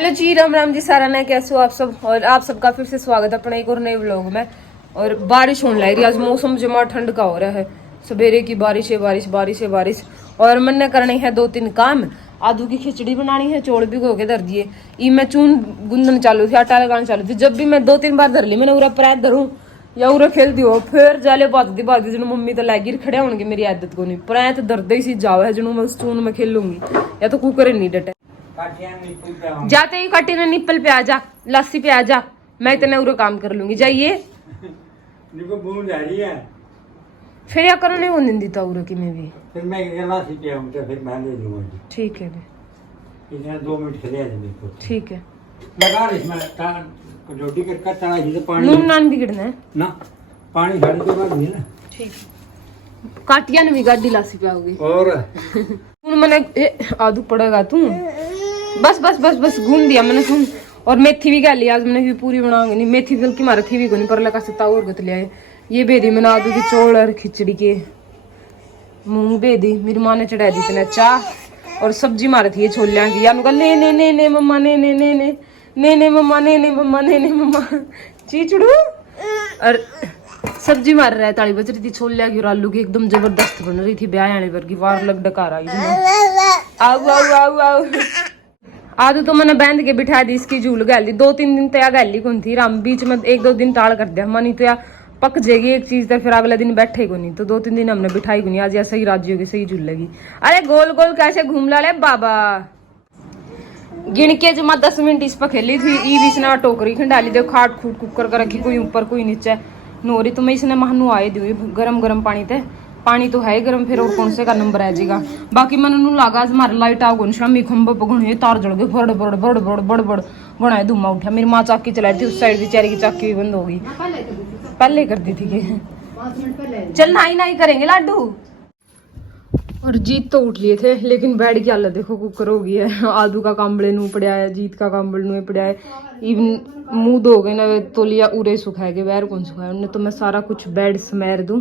Hello जी, राम राम जी सारा ने, कैसे हो आप सब। और आप सबका फिर से स्वागत है अपने एक और नए व्लॉग में। और बारिश होने लग रही है, आज मौसम जमा ठंड का हो रहा है। सवेरे की बारिश है, बारिश बारिश है बारिश। और मैंने करनी है 2-3 काम। आलू की खिचड़ी बनानी है, चौल भिगो के धर दिए। ई मैं चून गुंदन चालू थी, आटा लगाना चालू थी। जब भी मैं 2-3 बार धर ली मैंने उरा पैर धरूं या उरा खेल दी हो, फिर जाले भागती जिन्हों मम्मी तो लैगी खड़े होंगे। मेरी आदत को नहीं प्राय तो दर्द ही सी जाओ है जिन्हों मैं उस चून में खेल लूंगी या तो कुकर नहीं डटे। जाते ही कटी ने निप्पल पे आ जा, लस्सी पे आ जा, मैं इतने उरो काम कर लूंगी। जाइए बूंद आ रही है। फिर या करो नहीं वो निंदी था उरो की मैं भी। फिर मैं लस्सी पे आऊंगा, फिर मैं ले लूंगा। ठीक है इतना 2 मिनट खड़े हैं मेरे को। ठीक है। लगा इसमें रोटी कर चढ़ा इसे पानी नून नान बिगड़ना है ना, पानी साड़ी के बाद ना। ठीक है। काटिया ने भी गाड़ी लस्सी पे आओगी और मैंने आदू पड़ेगा तू। बस बस बस बस गूंद दिया मैंने सुन। और मेथी भी गाली आज मैंने भी पूरी बनाऊंगी। नहीं मेथी बल्कि मारा थी भी को नहीं पर लगा सकता और गत लिया। ये बेदी मैंने आदू की चौल और खिचड़ी के मूंग बेदी। मेरी माँ ने चढ़ा दी इतना चाह और सब्जी मारी थी ये छोलिया की। यानू का ने ने मम्मा ने मम्मा ने मम्मा ने मम्मा चीचड़ू। और सब्जी मार रहा है, ताली बज रही थी छोलिया की और आलू की, एकदम जबरदस्त बन रही थी। ब्याह आने पर की वार लग डकार आई। आओ आओ आओ आओ। आदू तो मैंने बैंड के बिठा दी, इसकी झूल गैली 2-3 दिन तया गैली कौन थी राम। बीच में 1-2 दिन टाल कर दिया मनी तो या पक जाएगी एक चीज तो फिर अगले दिन बैठे को नहीं। तो 2-3 दिन हमने बिठाई को नहीं। आज या सही राज्य होगी, सही झूल लगी। अरे गोल गोल कैसे घूम ला ले बाबा। गिन के जमा 10 मिनट इस पर खेली थी। ई भी इसने टोकरी खंडाली दे, खाट खूट कुकर कर रखी, कोई ऊपर कोई नीचे नोरी। तो मैं इसने महनू आए दी गरम गरम पानी थे। पानी तो है गरम, फिर और कौन से का नंबर आ जाएगा। बाकी मैंने नू लगा हमारे लाइट आओ गुन शामी खंबे पगुणे तार जल गए बड़ बड़ बड़ बड़ बड़ बड़ गुणाए धुआं उठा। मेरी माँ चाकी चला रही थी उस साइड, बेचारी की चाकी भी बंद हो गई। पहले कर दी थी कि चल नाई नाई करेंगे लाडू। और जीत तो उठ लिए थे लेकिन बेड की हालत देखो कुकर हो गई है। आदू का कांबड़े नू पड़ा है, जीत का कांबड़ नू पड़ा है। इवन मुंह धो गए ना तो लिया उरे सुखाए गए, वैर कौन सुखाए उन्हें। तो मैं सारा कुछ बेड समेर दूं।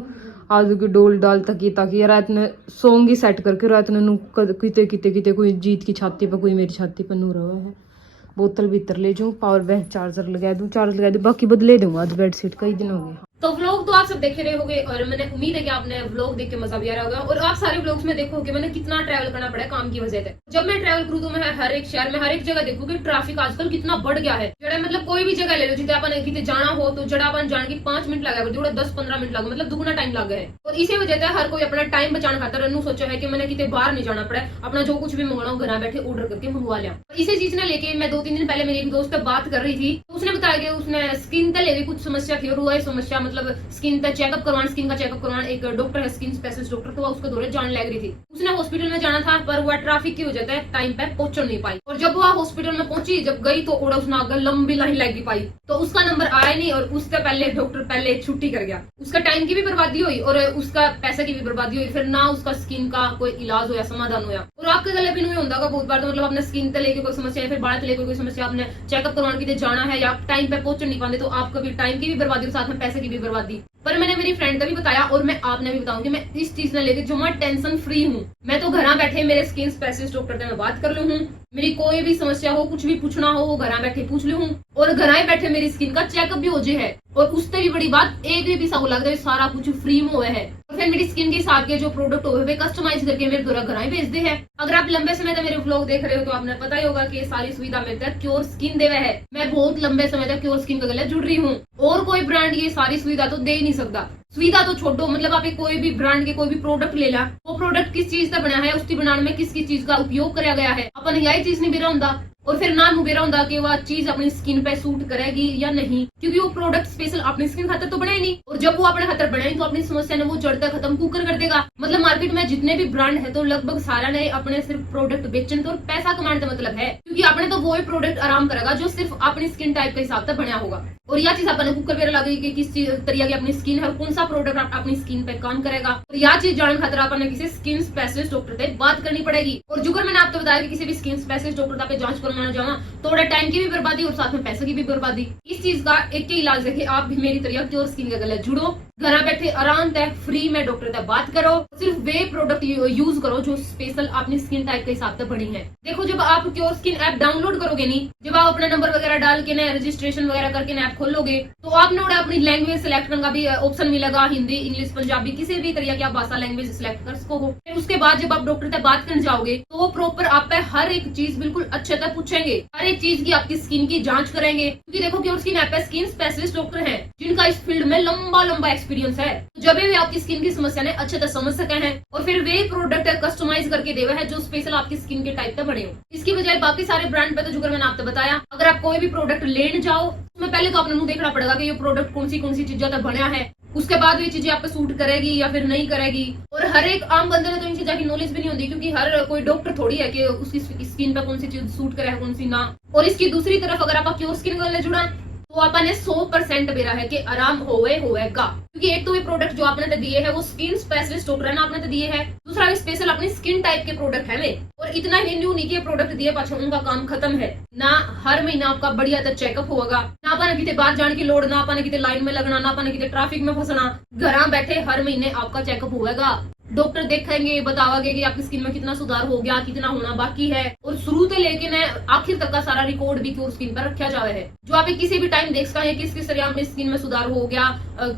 आदू की डोल डाल तकी ताकि रात ने सोंगी सेट करके रात ने किते किते किते कोई जीत की छाती पर कोई मेरी छाती पर नू रहा है। बोतल भीतर ले जाऊं, पावर बैंक चार्ज लगा दूं, बाकी बदले दूंगा। आज बेडशीट कई दिन हो गए। तो व्लॉग तो आप सब देखे रहे होंगे और मैंने उम्मीद है कि आपने व्लॉग देख के मजा भी आ रहा होगा। और आप सारे व्लॉग्स में देखो कि मैंने कितना ट्रैवल करना पड़ा काम की वजह से। जब मैं ट्रैवल करूँ तो मैं हर एक शहर में हर एक जगह देखूँ कि ट्रैफिक आजकल कितना बढ़ गया है। मतलब कोई भी जगह ले लो जिसे अपन कितने जाना हो तो जड़ा अपन जाने की 5 मिनट लगा, जो 10-15 मिनट लगा, मतलब दुगना टाइम लग गया है। और इसी वजह से हर कोई अपना टाइम बचाने खातर अनु सोचा है कि मैंने कितने बाहर नहीं जाना पड़ा, अपना जो कुछ भी मंगवाना हो घर बैठे ऑर्डर करके मंगवा लिया। इसी चीज ने लेके मैं 2-3 दिन पहले मेरी एक दोस्त से बात कर रही थी। तो उसने बताया कि उसने स्किन तक लेके कुछ समस्या थी और वो समस्या मतलब स्किन चेकअप करवाना, स्किन का चेकअप करवाना। एक डॉक्टर है स्किन स्पेशलिस्ट डॉक्टर, तो उसके दौरे जान लग रही थी। उसने हॉस्पिटल में जाना था पर वह ट्रैफिक की वजह से टाइम पे पहुंच नहीं पाई। और जब वह हॉस्पिटल में पहुंची, जब गई तो उसने आगे लंबी लाइन लगी पाई, तो उसका नंबर आया नहीं और उससे पहले डॉक्टर पहले छुट्टी कर गया। उसका टाइम की भी बर्बादी हुई और उसका पैसे की भी बर्बादी हुई। फिर ना उसका स्किन का कोई इलाज होया, समाधान होया। और आपके गले भी नहीं होता बहुत बार, तो मतलब अपने स्किन से लेके कोई समस्या है, फिर बाल से लेकर कोई समस्या, आपने चेकअप करवाने के लिए जाना है या टाइम पे पहुंच नहीं पाते, तो आपका भी टाइम की भी बर्बादी और साथ में पैसे की भी बर्बादी। पर मैंने मेरी फ्रेंड का भी बताया और मैं आपने भी बताऊं कि मैं इस चीज ने लेकर जो मैं टेंशन फ्री हूँ। मैं तो घर बैठे मेरे स्किन स्पेशलिस्ट डॉक्टर से मैं बात कर लू हूँ। मेरी कोई भी समस्या हो, कुछ भी पूछना हो, वो घर बैठे पूछ लू हूँ। और घर बैठे मेरी स्किन का चेकअप भी हो जाए है। और उससे भी बड़ी बात, एक भी पैसा लगता है, सारा कुछ फ्री में हुआ है। और फिर मेरी स्किन के हिसाब के जो प्रोडक्ट हुए वे कस्टमाइज करके मेरे द्वारा घर भेजते हैं। अगर आप लंबे समय तक मेरे व्लॉग देख रहे हो तो आपने पता ही होगा कि ये सारी सुविधा मेरे तक क्योर स्किन देवे है। मैं बहुत लंबे समय तक क्योर स्किन के गले जुड़ रही हूँ और कोई ब्रांड ये सारी सुविधा तो दे ही नहीं सकता। सुविधा तो छोड़ो, मतलब आप कोई भी ब्रांड के कोई भी प्रोडक्ट ले ला, वो प्रोडक्ट किस चीज से बना है, उसकी बनाने में किस चीज का उपयोग कराया गया है, अपन यही चीज नहीं बेरा होता। और फिर ना मुबेरा होता कि वह चीज अपनी स्किन पे सूट करेगी या नहीं, क्योंकि वो प्रोडक्ट स्पेशल अपनी स्किन खातर तो बने नहीं। और जब वो अपने खातर बने तो अपनी समस्या ने वो जड़ तक खत्म कुकर कर देगा। मतलब मार्केट में जितने भी ब्रांड है तो लगभग सारा ने अपने सिर्फ प्रोडक्ट बेचने और पैसा कमाने का मतलब है, क्योंकि अपने तो वो ही प्रोडक्ट आराम करेगा जो सिर्फ अपनी स्किन टाइप के हिसाब से बना होगा। और यह चीज अपने कुकर पे लगेगी कि किस तरीके की अपनी स्किन है और कौन सा प्रोडक्ट अपनी स्किन पे काम करेगा। और यह चीज जानने खातिर अपने किसी स्किन स्पेशलिस्ट डॉक्टर से बात करनी पड़ेगी। और जुगर मैंने आपको बताया कि किसी भी स्किन स्पेशलिस्ट डॉक्टर पे जांच करवाना जावा तो टाइम की भी बर्बादी और साथ में पैसे की भी बर्बादी। इस चीज का एक ही इलाज है कि आप भी मेरी तरह क्योर स्किन के गले जुड़ो घर बैठे आराम तय फ्री में डॉक्टर तक बात करो, सिर्फ वे प्रोडक्ट यूज करो जो स्पेशल अपनी स्किन टाइप के हिसाब से बनी है। देखो जब आप क्योर स्किन ऐप डाउनलोड करोगे नी, जब आप अपना नंबर वगैरह डाल के ना रजिस्ट्रेशन वगैरह करके ना ऐप खोलोगे तो आपने अपनी लैंग्वेज सिलेक्ट करने का भी ऑप्शन मिलेगा, हिंदी, इंग्लिश, पंजाबी, किसी भी तरह की आप भाषा लैंग्वेज सिलेक्ट कर सको। फिर उसके बाद जब आप डॉक्टर तक बात करने जाओगे तो वो प्रॉपर आप पे हर एक चीज बिल्कुल अच्छे तक पूछेंगे, हर एक चीज की आपकी स्किन की जांच करेंगे, क्योंकि देखो क्योर स्किन ऐप पे स्किन स्पेशलिस्ट डॉक्टर हैं जिनका इस फील्ड में लंबा एक्सपीरियंस है। जब भी आपकी स्किन की समस्या ने अच्छे तक समझ सके हैं और फिर वे प्रोडक्ट कस्टमाइज करके देवे है जो स्पेशल आपकी स्किन के टाइप का बने हो। इसकी बजाय बाकी सारे ब्रांड पे तो जो मैंने आपको बताया, अगर आप कोई भी प्रोडक्ट लेने जाओ उसमें पहले तो आपने देखना पड़ेगा कि ये प्रोडक्ट कौन सी चीजों तक बना है, उसके बाद ये चीजें आप पे सूट करेगी या फिर नहीं करेगी। और हर एक आम बंदे ने तो इन चीजों की नॉलेज भी नहीं होती, क्योंकि हर कोई डॉक्टर थोड़ी है कि उसकी स्किन पे कौन सी चीज सूट करे कौन सी ना। और इसकी दूसरी तरफ अगर आप क्योर स्किन वाले जुड़ा तो आपने 100% बेरा है कि आराम होएगा, क्योंकि एक तो ये प्रोडक्ट जो आपने दिए है वो स्किन स्पेशलिस्ट डॉक्टर है ना आपने दिए है, दूसरा भी स्पेशल अपनी स्किन टाइप के प्रोडक्ट है वे। और इतना ही न्यू नहीं कि प्रोडक्ट दिए पाछे उनका काम खत्म है ना। हर महीना आपका बढ़िया तक चेकअप होगा, ना आपने कितने बाहर जाने की लोड़, ना आपने कितने लाइन में लगना, ना आपने कितने ट्रैफिक में फंसना, घर बैठे हर महीने आपका चेकअप होगा। डॉक्टर देखेंगे, बताओगे कि आपकी स्किन में कितना सुधार हो गया, कितना होना बाकी है, और शुरू से लेके न आखिर तक का सारा रिकॉर्ड भी क्योर स्किन पर रखा जावे है, जो आप किसी भी टाइम देख सका है किस किस तरह अपनी स्किन में सुधार हो गया,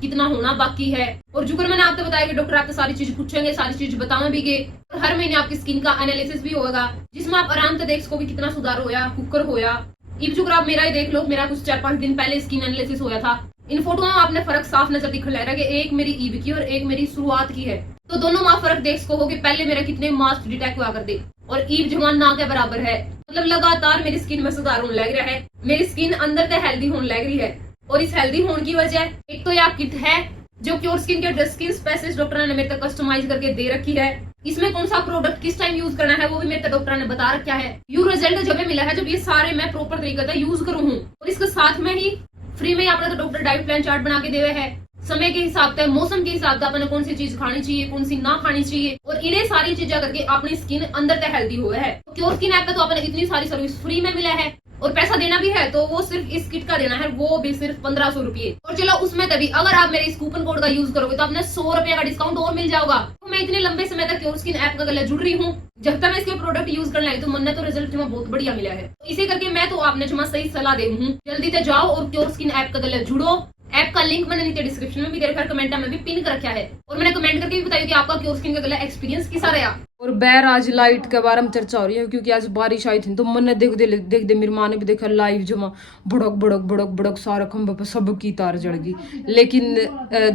कितना होना बाकी है। और जो मैंने आपको बताया कि डॉक्टर आपसे सारी चीज पूछेंगे, सारी चीज बतावे भी गे, और हर महीने आपकी स्किन का एनालिसिस भी होगा जिसमें आप आराम से देख सको कि कितना सुधार होया, कुकर होया। इब जो आप मेरा ही देख लो, मेरा कुछ 4-5 दिन पहले स्किन एनालिसिस होया था। इन फोटो में आपने फर्क साफ नजर दिख रहा है कि एक मेरी ईब की और एक मेरी शुरुआत की है, तो दोनों में फर्क देख सको कि पहले मेरे कितने मास्क डिटेक्ट हुआ करते और ईब जवान ना के बराबर है। मतलब लगातार मेरी स्किन में सुधार होने लग रहा है, मेरी स्किन अंदर से हेल्दी होने लग रही है। और इस हेल्दी होने की वजह एक तो यह किट है जो क्योर स्किन के स्किन स्पेशलिस्ट डॉक्टर ने मेरे तक कस्टमाइज करके दे रखी है। इसमें कौन सा प्रोडक्ट किस टाइम यूज करना है वो भी मेरे तक डॉक्टर ने बता रखा है। यू रिजल्ट जब मिला है जब ये सारे मैं प्रॉपर तरीके से यूज करूँ हूँ। और इसके साथ में ही फ्री में आपने तो डॉक्टर डाइट प्लान चार्ट बना के देवे है, समय के हिसाब से, मौसम के हिसाब से आपने कौन सी चीज खानी चाहिए, कौन सी ना खानी चाहिए, और इन्हें सारी चीजें करके अपनी स्किन अंदर तक हेल्दी हुआ है। तो क्योर स्किन ऐप पे तो आपने इतनी सारी सर्विस फ्री में मिला है, और पैसा देना भी है तो वो सिर्फ इस किट का देना है, वो भी सिर्फ 1500 रुपये। और चलो उसमें तभी अगर आप मेरे इस कूपन कोड का यूज करोगे तो आपने 100 रुपए का डिस्काउंट और मिल जाएगा। तो मैं इतने लंबे समय तक क्योर स्किन ऐप का गले जुड़ रही हूँ, जब तक मैं इसके प्रोडक्ट यूज करने लगी तो मन तो रिजल्ट जमा बहुत बढ़िया मिला है। तो इसे करके मैं तो आपने जमा सही सलाह दे हूँ, जल्दी से जाओ और क्योर स्किन ऐप का गले जुड़ो। ऐप का लिंक मैंने नीचे डिस्क्रिप्शन में भी दे रखा है, कमेंट में भी पिन कर रखा है, और मैंने कमेंट करके भी बताया कि आपका क्योर स्किन का गला एक्सपीरियंस कैसा रहा। और बैर आज लाइट के बारे में चर्चा हो रही है, क्योंकि आज बारिश आई थी तो मैंने देख दे मेरी माँ ने भी देखा लाइव जमा बड़क सारा खंभे पर सबकी तार जल गई। लेकिन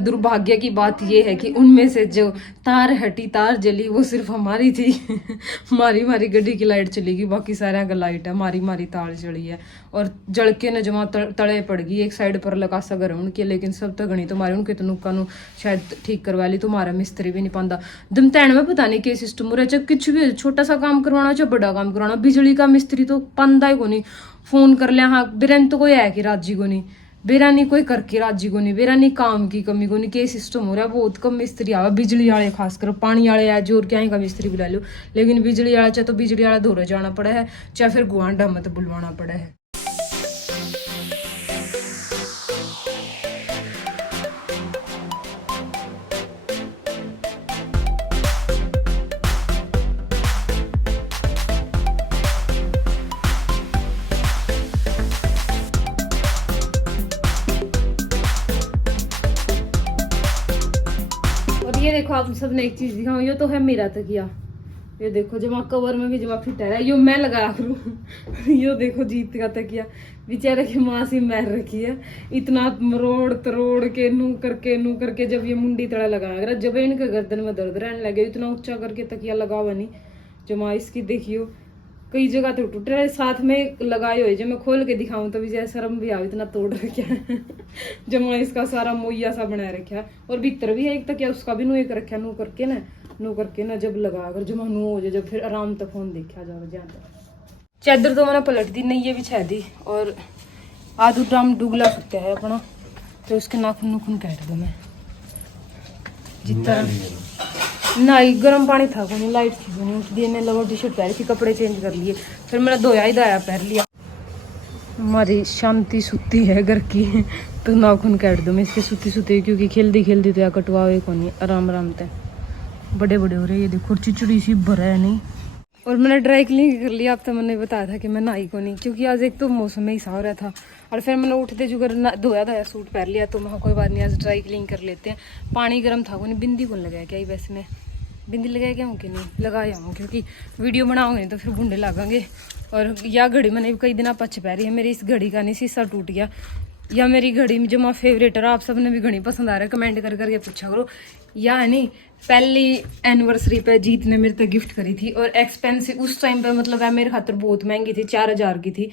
दुर्भाग्य की बात यह है कि उनमें से जो तार हटी, तार जली, वो सिर्फ हमारी थी। मारी गड्डी की लाइट चली गई, बाकी सारे का लाइट है, मारी तार जली है। और जल के न जमा तड़े पड़ गई, एक साइड पर लगा सगर उनके, लेकिन सब तक गणी तुम्हारे उनके तो नुक्का शायद ठीक करवा ली, तुम्हारा मिस्त्री भी नहीं पाता। दमतैन में पता नहीं के सिस्टम चाहे कुछ भी, छोटा सा काम करवाना चाहे बड़ा काम करवाना, बिजली का मिस्त्री तो पांदा ही को नहीं। फोन कर लिया, हाँ बेरन तो कोई है कि राजी को नहीं, बेरा नहीं कोई करके राजी को नहीं, बेरा नहीं काम की कमी को नहीं। के सिस्टम हो रहा है, बहुत कम मिस्त्री आवा, बिजली वाले खासकर, पानी वाले है जोर क्या ही का मिस्त्री बुला लो, लेकिन बिजली वाला चाहे तो बिजली वाला दौरे जाना पड़ा है, चाहे फिर गुआंढा मत बुलवाना पड़ा है। ये देखो आप सबने एक चीज दिखाऊं, ये तो है मेरा तकिया, ये देखो जमा कवर में भी जमा फिट है, यो मैं लगाया करूँ। यो देखो जीत का तकिया, बेचारे की माँ सी मैर रखी है, इतना मरोड़ तरोड़ के नू करके जब ये मुंडी तड़ा लगाया अगर जब इनके गर्दन में दर्द रहने लगे, इतना ऊंचा करके तकिया लगा हुआ नहीं। जमा इसकी देखियो कई जगह तो टूट रहा है, साथ में लगाए हुए, जब मैं खोल के दिखाऊं तो भी जैसे शर्म भी आ, इतना तोड़ रखा है। जमा इसका सारा मोइया सा बना रखा है, और भीतर भी है एक तकिया, उसका भी नू एक रखा, नू करके ना जब लगा अगर जमा नू हो जाए, जब फिर आराम तक फोन देखा जाओ। ज्यादा चादर तो मैंने पलट दी, नहीं ये बिछा दी, और आधू ड्राम डुगला सकता है अपना, तो उसके नाखून काट दो मैं जितना नहीं। गर्म पानी था कोई, लाइट थी कोई, उठ दिए मैं लोअर टी शर्ट पहनी थी, कपड़े चेंज कर लिए, फिर मैंने धोया ही दाया पहन लिया। हमारी शांति सुती है घर की, तो नाखून काट दो मैं इसके सूती सूती, क्योंकि खेलती तो या कटवावे को नहीं, आराम आराम से बड़े बड़े हो रहे। ये देखो चिचड़ी सी भरा है नहीं। और मैंने ड्राई क्लीनिंग कर लिया। अब तो मैंने बताया था कि मैं नहाई को नहीं, क्योंकि आज एक तो मौसम में ही सा हो रहा था, और फिर मैंने उठते जो धोया धाया सूट पहन लिया, तो मैं कोई बात नहीं आज ड्राई क्लीन कर लेते हैं। पानी गर्म था को नहीं, बिंदी कौन लगाया क्या वैसे मैं बिंदी लगाया क्या हूँ कि नहीं लगाया हूँ, क्योंकि वीडियो बनाओगे नहीं तो फिर बुंडे लागेंगे। और या घड़ी मैंने कई दिन पच पै रही है, मेरी इस घड़ी का नहीं शीशा टूट गया, या मेरी घड़ी जो मेरा फेवरेट है, आप सबने भी घड़ी पसंद आ रहा है कमेंट करके पूछा करो। या है नहीं पहली एनिवर्सरी पे जीत ने मेरे तक गिफ्ट करी थी, और एक्सपेंसिव उस टाइम पे मतलब है मेरे खातर बहुत महंगी थी, 4000 की थी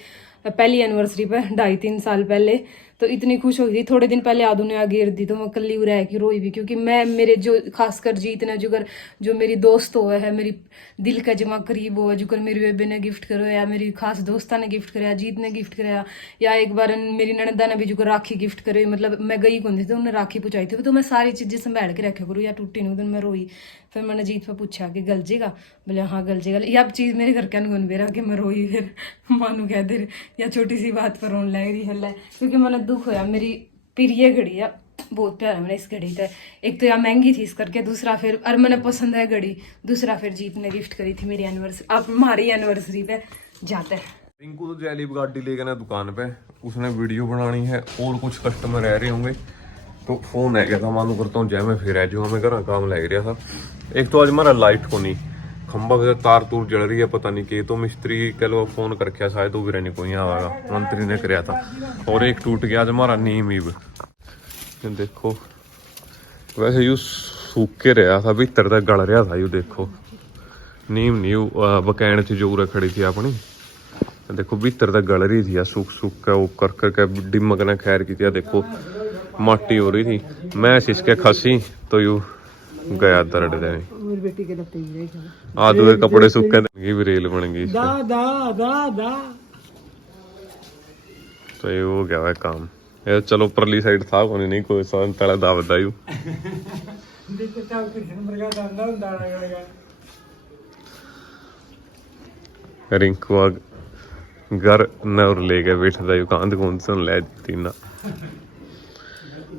पहली एनिवर्सरी पे 2.5-3 साल पहले। तो इतनी खुश हो गई थी। थोड़े दिन पहले आदू ने आगे दी तो मैं कल्ली रह के रोई भी, क्योंकि मैं मेरे जो खासकर जीत ने जो मेरी दोस्त हुआ है, मेरी दिल का जमा करीब हुआ, जो मेरी बेबे ने गिफ्ट करो, या मेरी खास दोस्ता ने गिफ्ट कराया, जीत ने गिफ्ट कराया, या एक बार मेरी ननदा ने भी जो राखी गिफ्ट करे, मतलब मैं गई कौन थी तो उन्हें राखी पहुंचाई थी। तो मैं सारी चीजें संभाल के रखा करूँ, या टूटी नहीं दिन मैं रोई। फिर मैंने जीत पे पूछा कि गल जेगा, बोले हाँ गल जेगा। यह चीज़ मेरे घर के अनगुन बेरा कि मैं रोई, फिर मानू कह दे या छोटी सी बात पर रोने लग रही है, क्योंकि मैंने दुख होया। मेरी प्रिय घड़ी है, बहुत प्यारा मैंने इस घड़ी था। एक तो यार महंगी थी इस करके, दूसरा फिर और मैंने पसंद है घड़ी, दूसरा फिर जीत ने गिफ्ट करी थी मेरी एनिवर्सरी, अब हमारी एनिवर्सरी पे जाता है। रिंकू तो जैली गाड़ी ले गया ना दुकान पे, उसने वीडियो बनानी है और कुछ कस्टमर रह रहे होंगे, तो फोन है था मानू करता हूँ जय मैं फिर है जो हमें घर काम लग रहा था। एक तो आज हमारा लाइट को नहीं खंबा के तार तूर जल रही है, पता नहीं कि तो मिस्त्री कह लो फोन कर रखा शायद, वो भी नहीं कोई आएगा, मंत्री ने कराया था। और एक टूट गया आज हमारा नीम ईब, देखो वैसे यू सूख के रहा था, भीतर तक गल रहा था। यू देखो नीम नीव बकैन थी जो उरे खड़ी थी अपनी, देखो भीतर तक गल रही थी, सूख सूख के वो कर करके डिमक ने खैर की थी। देखो माटी हो रही थी, मैं सिसके खसी तो यू गया दरड़ देने। आदू के कपड़े सूखे भी रेल बन गई, तो ये हो गया है काम। ये चलो परली साइड था कोई नहीं, कोई तला दावदा यू रिंकू घर नौर ले गए बैठा यू कांध कूंद सुन ले तीना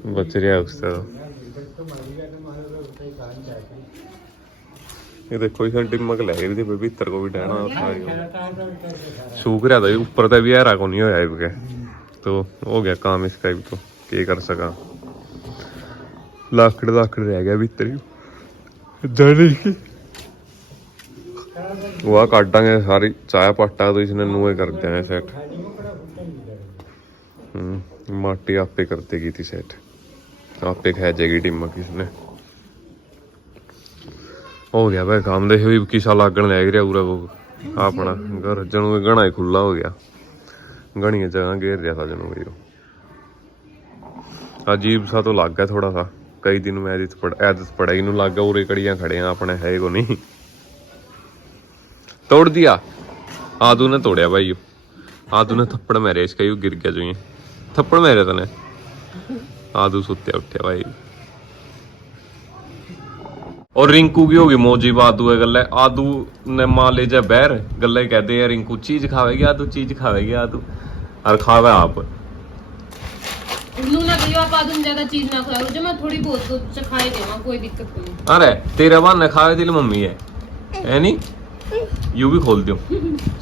बच रहा उससे। ये देखो इसे टिमक लग रही थी भीतर को भी डहना सूख रहा था, ऊपर तो भी हरा को नहीं होया, तो हो गया काम इसका भी, तो क्या कर सका। लाकड़ रह गया भीतर जड़ी वह काटांगे सारी चाय पाटा, तो इसने नुए कर दिया सेट। माटी आपे कर देगी थी सेट, आपे खा जाएगी टिमक इसने। हो गया भाई काम, देखो भी किसा लागन लग रहा पूरा वो अपना घर जनू घना ही खुला हो गया, घनी जगह घेर रहा था जनू भाई। अजीब सा तो लग गया थोड़ा सा, कई दिन में आदत पड़ाई नू लग गया, उरे कड़ियां खड़े हैं अपने है को नहीं। तोड़ दिया आदू ने, तोड़िया भाई आदू ने थप्पड़ मारे इसका, यू गिर गया जो ये थप्पड़ मारे तने। आदू सुत्या उठ्या भाई। और रिंकू की होगी मौजी आदू है गल, आदू ने मां ले जा बहर गल कहते हैं रिंकू चीज खावेगी आदू, चीज खावेगी आदू, और खावे आप। आप आदू ज्यादा चीज ना खाओ, जो मैं थोड़ी बहुत तो चखाए देवा, कोई दिक्कत नहीं। अरे तेरा बहाने खावे दिल मम्मी है नहीं, यू भी खोल दियो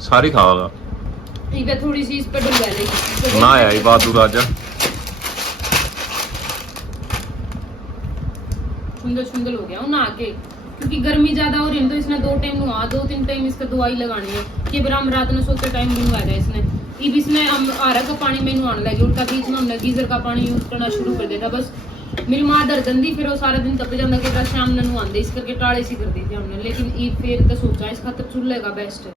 सारी खावागा। ठीक है थोड़ी सी इस पर डुबा लेगी ना आई बादू राजा सुंदर हो गया हूं नहा के, क्योंकि गर्मी ज्यादा हो रही है, तो इसने 2 टाइम नहा, 2-3 टाइम इसका दवाई लगानी है कि बराम रात में सोते टाइम नहाया था इसने। इब इसने आरा का पानी में नहाने लगी, उल्टा बीच में हमने गीजर का पानी यूज करना शुरू कर दिया था। बस मेरी मां दर्दन दी, फिर वो सारा दिन तप जाता कि शाम ने नहाते, इस करके टाले सी कर दी थी हमने। लेकिन ईद फिर तो सोचा इस खातर चूल्हे का बेस्ट है।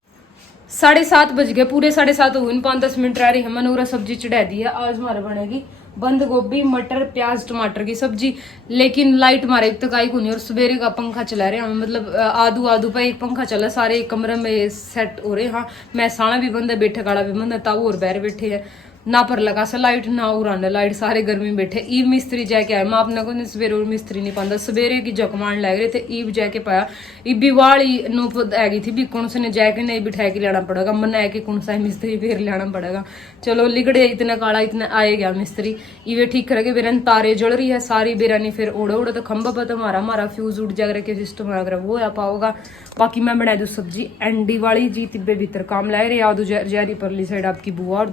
7:30 बज गए, पूरे 7:30 हो गए, 5-10 मिनट रह रही है। मैंने पूरा सब्जी चढ़ा दी है। आज हमारा बनेगी बंद गोभी मटर प्याज टमाटर की सब्जी, लेकिन लाइट हमारे तक आई को नहीं, और सवेरे का पंखा चला रहे हैं, मतलब आदू पे एक पंखा चला, सारे कमरे में सेट हो रहे हैं। हाँ मैं साना भी बंद है, बैठे काड़ा भी बंद है, ताऊ और बैर बैठे है, ना पर लगा सा लाइट ना उड़ाने लाइट, सारे गर्मी में बैठे। ईब मिस्त्री जाके आए, मैं अपने को सवेरे मिस्त्री नहीं पाता, सवेरे की जकमान लग रहे थे, ईब जाके पाया। ईब भी वाली नो गई थी भी कौन से ने जाके नहीं बिठा के लाना पड़ेगा, मना के कौन सा मिस्त्री फिर लाना पड़ेगा। चलो लिगड़े इतना काला इतना आए गया मिस्त्री, इवे ठीक करके बेरन तारे जल रही है सारी बेरानी, फिर उड़े उड़े तो खंबा पर तो हमारा फ्यूज उड़ जाएगा के सिस्टम अगर वो आ पाओगा। बाकी मैं बना दूँ सब्जी एंडी वाली जी, तिब्बे भीतर काम लाए रे याद जारी परली साइड आपकी बुआ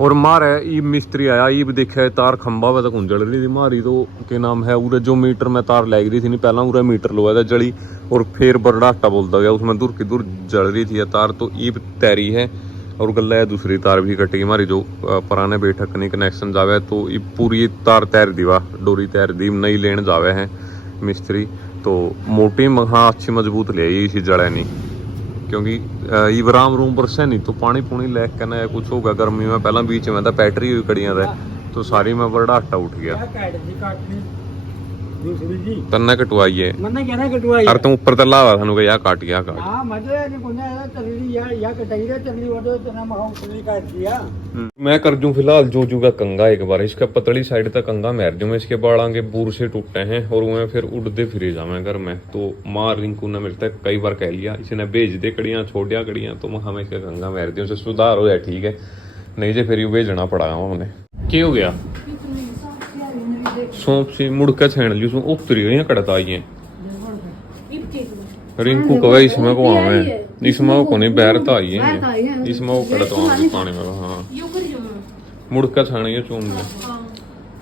और मार है ईब मिस्त्री आया, ईब देखा तार खंबा पे तक जल रही थी मारी, तो क्या नाम है उरे जो मीटर में तार लग रही थी नहीं पहला उरे मीटर लोया था जली, और फिर बरडाटा बोलता गया उसमें दूर की दूर जल रही थी तार, तो ईब तैरी है। और गला है दूसरी तार भी कटी हमारी जो पुराने बैठक नहीं कनेक्शन जावे, तो ये पूरी तार तैर दी वाह डोरी तैर दी नई लेन जावे है मिस्त्री, तो मोटी हाँ अच्छी मजबूत ले आई इसी जड़े नहीं, क्योंकि ये राम रूम बरसे नहीं तो पानी पुनी ले कहना कुछ होगा गर्मी में, पहला बीच में था बैटरी हुई कड़ियां था तो सारी में बड़ा आटा उठ गया। दूसरी जी तन्ना कटवाई है मैंने कहना कटवाई अरे तुम ऊपर तला हुआ थानू या काट गया काट हां मजे ने कोने चलनी या कटाई रे चलनी वो तना महा उठली काट दिया। मैं कर दूं फिलहाल जोजू का कंगा एक बार, इसका पतली साइड तक कंगा मार दूं मैं, इसके बाल आगे बूर से टूटे हैं और मैं फिर उड़ते फिरे जावे घर में, तो मार रिंकू ने मिलता है कई बार कह लिया इसने भेज दे कड़ियां छोड़िया कड़ियां, तो मैं इसका कंगा मार दूं उसे सुधार हो जाए ठीक है, नहीं जो फिर भेजना पड़ा हमने। क्या हो गया सौंप सी मुड़ के छेड़ ली उसमें उतरी हुई कड़ता आई है रिंकू कवे इसमें को आवे इसमें को नहीं बैरता आई है इसमें वो कड़ता पानी में हाँ मुड़ के छाने ये चून में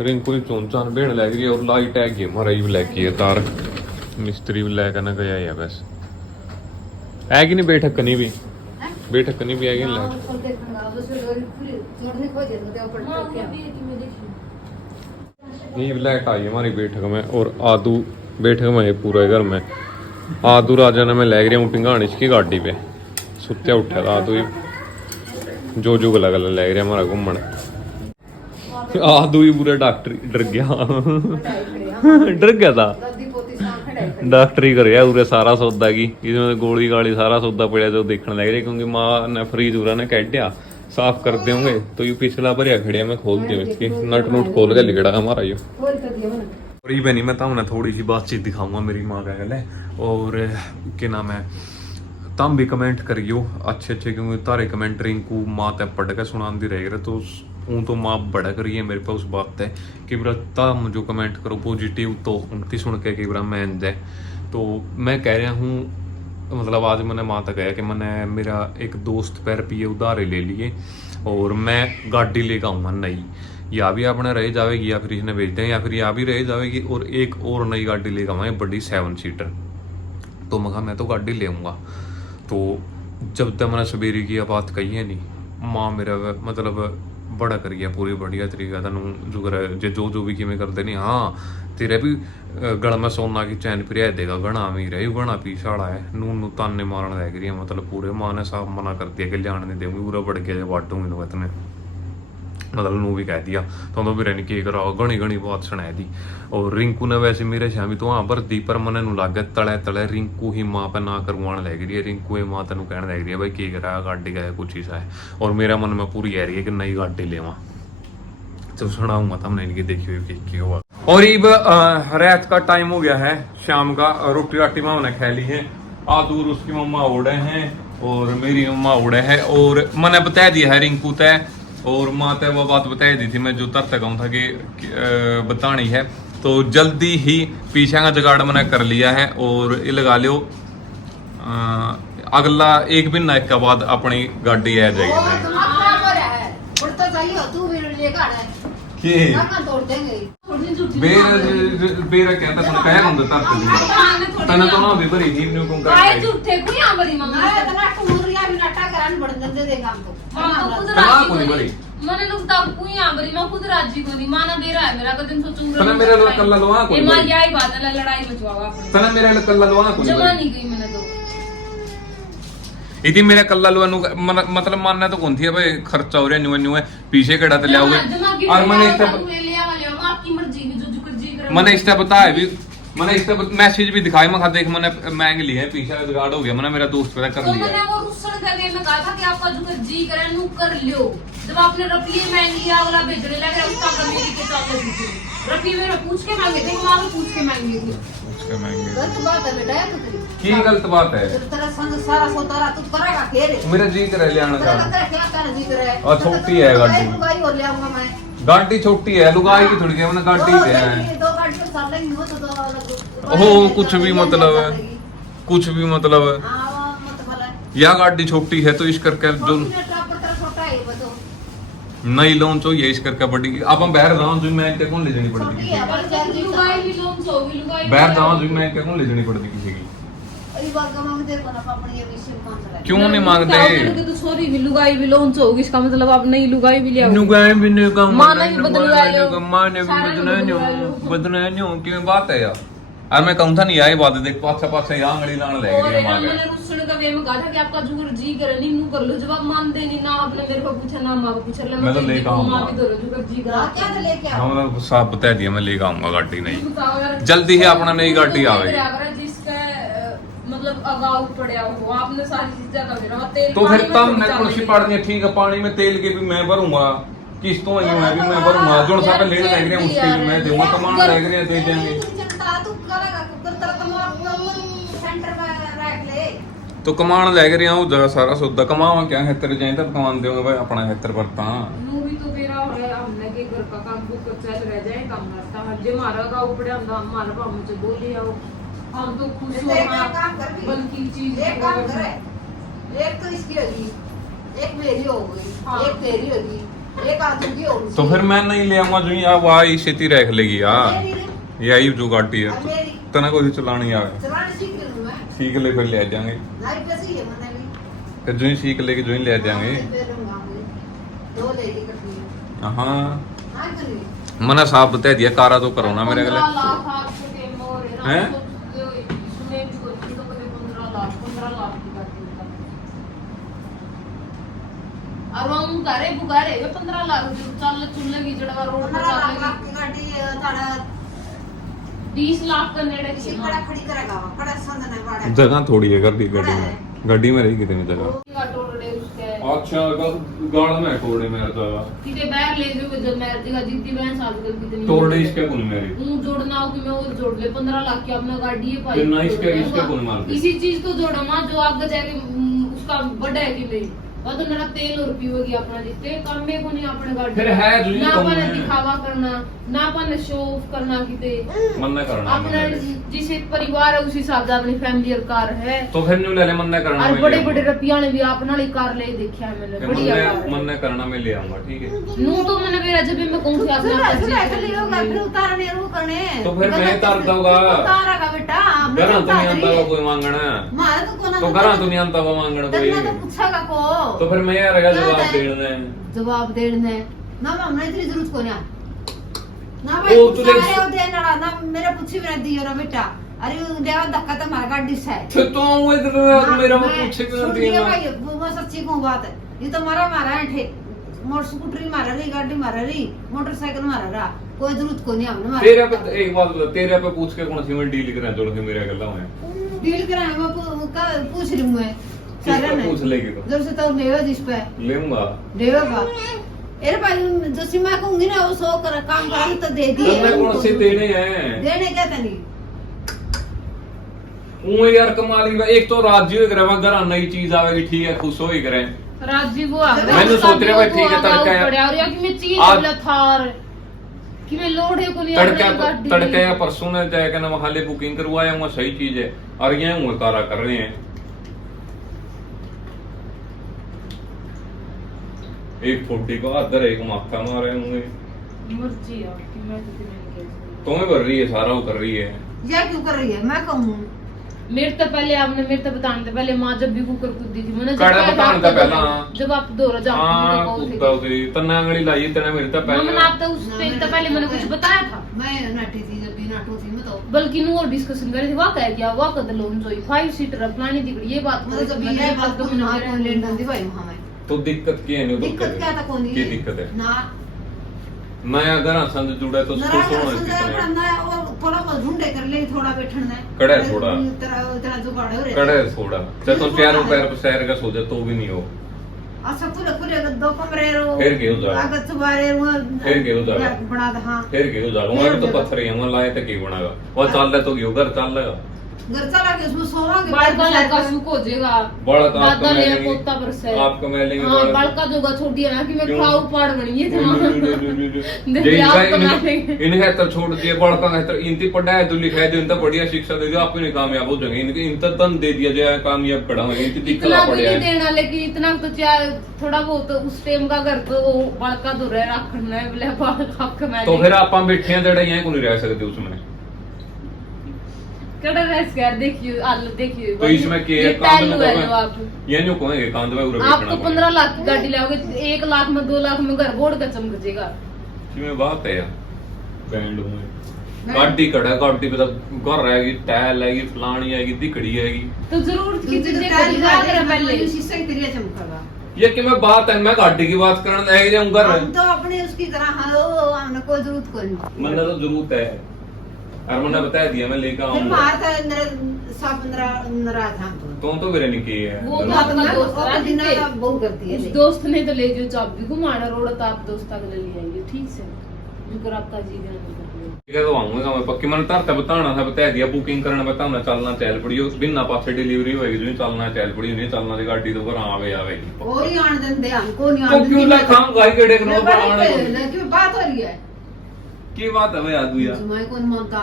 रिंकू ही चून चान बेण लग रही है और लाइट है गई हमारा ही लग गई है तार मिस्त्री भी लेकर ना गया है बस है कि नहीं बैठक कनी भी बैठक कनी भी आएगी लाइट आई हमारी बैठक में, और आदू बैठक में है पूरे घर में, आदू राजा ने मैं लग रही हूँ पिंगानी की गाड़ी पे सुत्या उठा था आदू ही जो जो गला गला लग रहा हमारा घूमन, आदू ही पूरा डॉक्टर डर गया डर गया था डॉक्टर ही कर पूरे सारा सौदा की इसमें गोली गाली सारा सौदा पड़ा जो देखने लग रहा क्योंकि माँ ने फ्रीज उरा ने कटिया साफ कर देंगे तो ये पिछला भरिया खड़िया मैं खोल दूँ इसकी नट नुट खोल के लिगड़ा हमारा यो और ये नहीं मैं तुमने थोड़ी सी बातचीत दिखाऊंगा मेरी माँ का गल है, और क्या नाम है तुम भी कमेंट करियो अच्छे अच्छे क्योंकि तारे कमेंट रिंकू माँ तक पढ़ के सुना दी रहे तो तो माँ बड़ा करिए मेरे पास उस बात है कि बरा तुम जो कमेंट करो पॉजिटिव तो उनकी सुन के कि बरा मैं दे, तो मैं कह रहा हूँ मतलब आज मैंने माँ तक कहा कि मैंने मेरा एक दोस्त पे रुपये उधारे ले लिए और मैं गाड़ी लेकर आऊँगा नई, या भी अपने रह जाएगी या फिर इसने बेच दें या फिर या भी रह जाएगी, और एक और नई गाड़ी लेकर आऊँगा बड़ी 7 सीटर, तो मैं तो गाड़ी ले आऊँगा। तो जब तक मैंने सवेरे की बात कही है नहीं माँ मेरा मतलब बड़ा कर गया पूरी बढ़िया तरीका तेन जो जो भी किमें करते नहीं हाँ तेरे भी गल में सोना की चैन फिर देगा गणा अमीर है गणा पीछा वाला है नू ताने मारन लग रही है, मतलब पूरे माँ ने साफ मना कर दिया कि लियान नहीं देंगी पूरा बढ़ गया जब बाटूंगी नु इतने मतलब नू भी कह दिया तो भी रहनी के कराओ घनी घनी बात सुना दी। और रिंकू ने वैसे मेरे शामी तो हाँ भर दी पर मन नू लग गया तले तले रिंकू ही माँ पे ना करवाने लग रही है, रिंकू ही माँ तेन कहने लग रही है भाई के करा गाड़ी का कुछ ही सा है, और मेरा मन में पूरी आ रही है कि नई गाड़ी लेवा, तो सुनाऊंगा तुमने इनकी देखी हुई हुआ। और अब रात का टाइम हो गया है शाम का, रोटी राटी माँ ने खा ली है, आदूर उसकी मम्मा उड़े हैं और मेरी मम्मा उड़े हैं, और मैंने बता दिया है रिंकू तय और माँ तय वो बात बता दी थी मैं जो तब तक था कि बतानी है, तो जल्दी ही पीछे का जुगाड़ मैंने कर लिया है, और ये लगा लो अगला एक महीना के बाद अपनी गाड़ी आ जाएगी। बेरा कहता सुन कह रहा तक तने तो ना भी भरी ही न्यू को कर झूठे को यहां बड़ी मंगा तना टूरिया भी नाटा करान बड़ दंदे दे काम तो हां खुद राजी मैंने लोग तब को यहां बड़ी मैं खुद राजी को नहीं माना बेरा है मेरा कदम सोचूंगा तने मेरे लो कल्ला लवा को मां यही बात है लड़ाई मचवावा अपने तने मेरे लो कल्ला लवा को जमा नहीं गई मैंने तो इदी मेरे कल्ला लवा मतलब मानना तो कौन थी भाई खर्चा हो रहा न्यू है पीछे कड़ा तो ले आओगे, और मैंने इससे आपकी मर्जी जो कर जी कर मैंने इससे बताया भी मैंने इस पे मैसेज भी दिखाए, मैं देख मैंने महंग लिए हैं, पीछे रिगार्ड हो गया, मैंने मेरा दोस्त पता कर तो लिया मैंने है। वो रुस्सण का वे में कहा था कि आपका जो जी करे नु कर लियो। जब आपने रुपये मांग लिया, अगला भेजने लगे उसका कमी के चावल दीजिए। रुपये मेरे पूछ के मांगे थे, मां पूछ के मांगी थी। उसके महंगे गलत बात है बेटा, ये तो तेरी की गलत बात है। तेरा संग सारा सोतारा तू करेगा खेल मेरा जी करे ले आने तेरा का। तेरा क्या करना जी करे। और छोटी है गाड़ी। लुगाई हो ले आऊंगा मैं। गाड़ी छोटी है, लुगाई की थोड़ी है, मैंने गाड़ी दो है। गाड़ी तो चल लेंगी वो तो दो अलग। ओहो कुछ भी मतलब है, कुछ भी मतलब है। हां मत भला। या गाड़ी छोटी है तो इस करके जो छोटा है वो तो नई लोन चाहिए इस करके बड़ी। अब हम बाहर जाऊं जो मैं क्या कौन ले जानी छोटी पड़ती है बड़ी जल्दी लुगाई भी लोन सो भी लुगाई। बाहर जाऊं जो मैं क्या कौन ले जानी पड़ती किसी की। अरे बात का मांगते को ना अपने ये विषय मान रहा है। क्यों नहीं मांगते? तो सॉरी भी लुगाई भी लोन सो इसका मतलब आप नई लुगाई भी लिया। लुगाई भी नहीं कहूं, माँ ने भी बदलवा लो। माँ ने भी सारा भी बदलवा लो क्यों बात है यार। और मैं कहूं था नहीं आई बात देख पाछा पाछा यहाँ अंगड़ी लाने लग और गई है मां मैंने रुस्सण का वे में कहा था कि आपका जुगर जी करे नहीं नु कर लो। जब आप मानते नहीं ना, आपने मेरे को पूछा ना मां को पूछा ले मैं तो लेके आऊंगा। मां भी दो जुगर जी करा। क्या तो लेके आओ। हम सब बता दिया मैं लेके आऊंगा गाड़ी नहीं। बताओ यार, जल्दी ही अपना नई गाड़ी आवेगी। जिसका मतलब अगाऊ पड़या हो, आपने सारी चीजें का मेरा तेल तो फिर पानी में तब थोड़ी मैं कुर्सी डालेंगे। पाड़ दी ठीक है, पानी में तेल के भी मैं भरूंगा, किस्तों आई मैं भी मैं भरूंगा, जो सा पे लेने लग रहे हैं उसके भी मैं दूंगा, कमान लग रहे हैं दे देंगे। चिंता तू करेगा कर तेरा तो सेंटर में रख ले। तो कमान लग रहे हैं उधर सारा सौदा कमावा क्या है तेरे जाए तब कमान देंगे भाई अपना है तेरे बरता। मूवी तो मेरा है, हमने के घर का काम बुक चल रह जाए काम करता है जे मारा का ऊपर हम हमारा पाम मुझे बोली आओ हम तो खुश हो एक काम कर भी। बल्कि चीज एक काम करे, एक तो इसकी होगी, एक मेरी हो गई, हाँ। एक तेरी होगी, एक आदमी की होगी। तो फिर मैं नहीं ले आऊंगा जो यहाँ वही खेती रख लेगी यार, मेरी रे, यही जो गाड़ी और है मेरी तना कोई चलानी आवे चलाने सीख लूं मैं। सीख ले फिर ले जाएंगे, लाइफ कैसी है मैंने भी। फिर जो ही सीख लेगी जो ही ले जाएंगे। फिर लूंगा मैं। दो लेके कटनी है। हाँ हाँ तो नहीं। मना साहब बता दिया कारा तो करो ना मेरे 15 गले लाख आपके के मोर है हैं? ना सुने भी कोई तो कभी 15 लाख की बात है। और हम घरे बुगारे वे 15 लाख जो चल चुल्ले की जड़वा रोड पर 15 लाख चलेगी की गाड़ी ताड़ा 20 लाख का नेड़े किसी की खड़ा खड़ी करेगा वो, खड़ा संद नहीं वाड़ा। जगह थोड़ी है गाड़ी गाड़ी में रही कितनी जगह। का टोड़े उसके अच्छा गाड़ में टोड़े मेरा जगह किते बाहर ले जो जब मैं जगह जितनी बहन साल कल कितनी टोड़े इसके कुल मेरी हूं जोड़ना हो कि मैं वो जोड़ ले 15 लाख की अपना गाड़ी है पाई कितना इसके कुल मार के? इसी चीज तो जोड़ा मां जो आगे जाके उसका बड़ा है कि नहीं वो तो मेरा तेल और पीओगी अपना जितने काम में को नहीं अपने गाड़ी फिर है जो ही ना कम अपन है। दिखावा करना ना अपन शो ऑफ करना किते मन न करना अपना जिसे परिवार है उस हिसाब से अपनी फैमिली और कार है तो फिर न्यू ले ले मन न करना और मैं बड़े ले बड़े आऊंगा। रुपया ने भी अपना ही कार ले देखा है मैंने फिर बढ़िया कार है। मन न करना मैं ले आऊंगा ठीक है। नू तो मैंने मेरा जब भी मैं कहूं कि फिर अपना ऐसे ऐसे ले होगा, फिर उतारने रू करने। तो फिर मैं उतार दूंगा। उतारेगा बेटा। मैं घरा तो नहीं उतार आता रही। वो कोई मांगना मारे तो कोना तो घरा तो नहीं आता वो मांगना कोई तन्ना तो पूछेगा को। तो फिर मैं यार जवाब क्या देना है। जवाब देने ना हमने इतनी जरूरत को ना ना ओ, भाई तूने- सारे देना ना मेरे पूछी भी नहीं दियो ना बेटा। अरे देवा धक्का तो मार गाड़ी से है। तो तुम इधर मेरा मैं पूछे क्यों सुन दिया लिया भाई, वो सच्ची कहूं बात है। ये तो मारा है ठे मोटर स्कूटरी मारा रही, गाड़ी मारा रही, मोटरसाइकिल मारा रहा, कोई जरूरत को नहीं हमने मारा। तेरे पे एक बात बता, तेरे पे पूछ के कौन सी मैं डील करें जोड़ के मेरे गला में डील कराए मैं पूछ रही हूं मैं सारे किसको ने पूछ लेगी तो जब से तो लेवा जिस पे लेऊंगा। देवेगा। अरे भाई जो सी मैं कहूंगी ना वो सो कर काम करा तो दे तो दिए। मैं कौन से देने हैं देने क्या तनी वो यार कमाल की एक तो राज्य करे घर नई चीज आवेगी ठीक है खुश हो ही करे। राजी वो आ गया मैंने सोच रहा भाई ठीक है तड़का है। पड़ा और या कि मैं चीज आज- बोला थार कि मैं लोड़े को नहीं तड़के या परसों ने जाके ना वहां ले बुकिंग करवाया हुआ सही चीज है और ये हुए कारा कर रहे हैं। एक फोर्टी को अदर एक माथा मारे होंगे मर्जी आपकी मैं तो नहीं कहती। तुम्हें कर रही है सारा वो कर रही है। ये क्यों कर रही है मैं कहूं मेरे तो पहले आपने मेरे तो बताने से पहले माँ जब भी कुकर कूदी थी मैंने कड़ा बताने से पहला जब आप दो रजा हाँ कुत्ता उसे तना अंगड़ी लाई तना मेरे तो मैंने पहले आप तो उस पे तो पहले मैंने कुछ बताया था मैं नाटी थी जब भी नाटू थी मैं तो बल्कि नु और डिस्कशन करे थे वाह कह क्या वाह कद लोन जोई 5 सीटर प्लानी दिखड़ी ये बात मतलब जब मैंने ये बात तो ना कौन लेन दी भाई वहां में तो दिक्कत क्या है नहीं दिक्कत क्या था कोनी की दिक्कत है ना नया घर संग जुड़ा तो उसको नाराज सोना संजय कितने अपना और थोड़ा बहुत ढूंढे कर ले थोड़ा बैठना है कड़ा है थोड़ा। इतना जुगाड़ हो रे कड़े थोड़ा चाहे तो चारों पैर पर सैर का सो जा तो भी नहीं हो अच्छा पूरे पूरे दो कमरे रो फिर क्यों जा लागत तुम्हारे रो फिर क्यों जा बना दे हां फिर क्यों जा वहां तो पत्थर ही वहां लाए तो क्यों बनाएगा वो चल रहा तो क्यों घर चल लेगा घर चला के उसमें सोवांगे बड़का लड़का सुख हो जाएगा बड़ा का दादा ले पोता पर से आप कमा लेंगे हाँ बड़का जोगा छोटी है ना कि मैं क्यों? खाऊ पाड़ बनी है जे इनके तो छोड़ दिए बड़का है तो इनती पढ़ा है तो लिखा है इनता बढ़िया शिक्षा दे दियो आप नहीं कामयाब हो जाएंगे इनके इनता तन दे दिया जाए कामयाब करा है इनकी दिखला इतना भी पड़े नहीं है देना लेकिन इतना तो चाहे थोड़ा बहुत उस टाइम का घर तो वो बड़का तो रह रखना है बोले हक में तो फिर आप बैठे हैं जड़ा यहां को नहीं रह सकते उसमें कड़ा रेस कर देखिए आल देखिए तो इसमें के ये कांद टैलू है जो आप ये न्यू कहेंगे कांद में उरे आपको 15 लाख की गाड़ी लाओगे 1 लाख में 2 लाख में घर बोर्ड का चमक जाएगा में बात है यार बैंड में गाड़ी कड़ा गाड़ी पे तो घर रहेगी टाइल आएगी फलानी आएगी दिकड़ी आएगी तो जरूर की किसी चीजें खरीदा खरीदा कर पहले शीशे की तरह चमकेगा ये कि मैं बात है मैं गाड़ी की बात करने लग जाऊं घर हम तो अपने उसकी तरह हाँ हमने कोई जरूरत कोई नहीं मैंने तो जरूरत है और मैंने बता दिया मैं लेकर फिर आऊंगा मार था सब नाराज हम तो मेरे नहीं किए है वो जरूर। बात अपना दोस्त और रहा दिन जितने बहुत करती है उस ले। दोस्त ने तो ले जो चाबी घुमाना रोड तो आप दोस्त तक ले आएंगे ठीक से जुकर आपका जी ध्यान कर ठीक है तो आऊंगा मैं पक्की मैंने तरता बताना था बता दिया बुकिंग करना बताना चलना चल पड़ी उस बिना पासे डिलीवरी होएगी जो चलना चल पड़ी नहीं चलना दी गाड़ी तो घर आवे आवेगी और ही आन देंदे हमको नहीं तो आन क्यों ला काम गाय के डेक नो बनाने लेकिन बात हो रही है की बात है भाई आदू यार मैं कौन मानता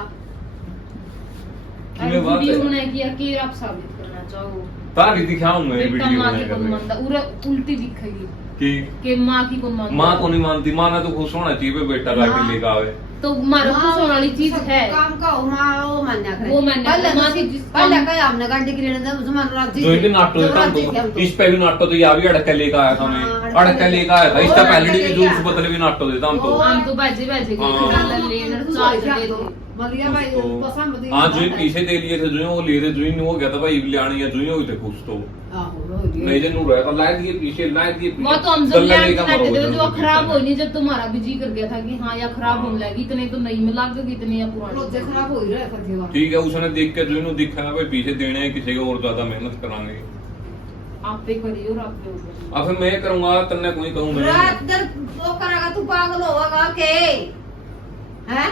की बात वीडियो है बनाया कि अकेले आप साबित करना चाहो तारी दिखाऊं मैं बेटा वीडियो माँ बना की कौन कर मानता उरा उल्टी दिखेगी कि कि माँ की कौन मानता मां को नहीं मानती मां ने तो खुश होना चाहिए बेटा गाड़ी लेकर आवे तो मारो खुश होने वाली चीज है काम का वो मान्य करे वो मान्य करे। माँ की जिस पहले काम- कहा हमने गाड़ी के लिए जुमान राजी जो भी नाटो देता हूं तो इस पे भी नाटो तो या भी अड़के लेकर आया था मैं हाँ, अड़के लेकर आया था इससे और पहले अड़के की लेके जूस बदले भी नाटो देता हूं तो हम तो बाजे बाजे हाँ। गए लेना चार्ज दे दो मलिया भाई पसंद हाँ जो ही पीछे दे लिए थे जो ही वो ले रहे जो ही हो गया था भाई लियानी है जो ही हो थे कुछ तो नहीं जन रहा था लाए दिए पीछे लाए दिए वो तो हम जब ले जो खराब हो नहीं जब तुम्हारा भी जी कर गया था कि हाँ या खराब होने लगी इतने तो नहीं में लागेगी इतने या पुरानी खराब हो ही रहा है ठीक है उसने देख के जो इन्हों दिखा है भाई पीछे देने हैं किसी को और ज्यादा मेहनत कराएंगे आप पे करिए और आप पे ऊपर अब फिर मैं करूंगा तन्ने कोई कहूं मैं रात दिन वो करेगा तू पागल होगा के हैं